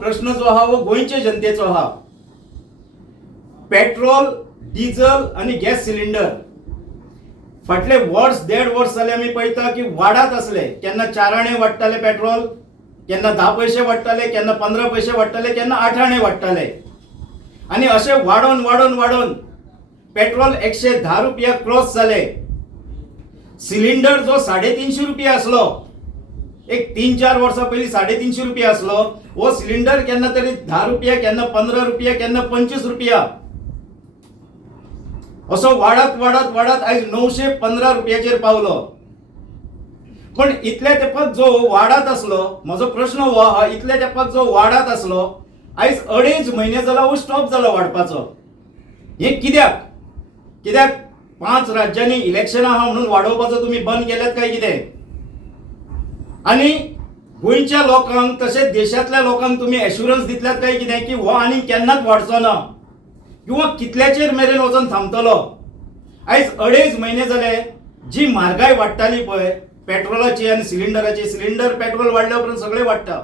प्रश्न जो हा वो गोंयचे जनतेचो हा. पेट्रोल, डिझल आणि गॅस सिलिंडर फाटले वर्स 1.5 वर्स जाले आमी पळयता की वाडत असले. केन्ना 4 आणे वाडटाले पेट्रोल, केन्ना 10 पैसे वाडटाले, केन्ना 15 पैसे वाडटाले, केन्ना 8 आणे वाडटाले. आणि असे वाडोन वाडोन वाडोन पेट्रोल 110 रुपया क्रॉस जाले. सिलिंडर जो 350 रुपया असलो, एक 3-4 वर्सां पयलीं 350 रुपया असलो, वो सिलिंडर केन्ना तरी 10 रुपया, केन्ना 15 रुपया, केन्ना 25 रुपया असो वाडत वाडत वाडत आयज 915 रुपयाचेर पावलो. पण इतल्या तेंपाक जो वाडत असलो, म्हजो प्रश्न हो आहा, इतल्या तेंपाक जो वाडत असलो आयज 2.5 म्हयने जाला हो स्टॉप जाला वाडपाचो. हे कित्याक? कित्याक 5 राज्यांनी इलेक्शनां आहा म्हणून वाडोवपाचो तुम्ही बंद केल्यात काय कितें? आणि गोंयच्या लोकांक तशेंच देशातल्या लोकांक तुम्ही एश्युरन्स दितल्यात काय कितें की हो आनी केन्नाच वाडचो ना किंवा कितल्याचेर मेरेन वचून थांबतलो? आयज 2.5 म्हयने जाले जी म्हारगाय वाडटाली पळय पेट्रोलाची आनी सिलिंडराची, सिलिंडर पेट्रोल वाडल्या उपरांत सगळें वाडटा.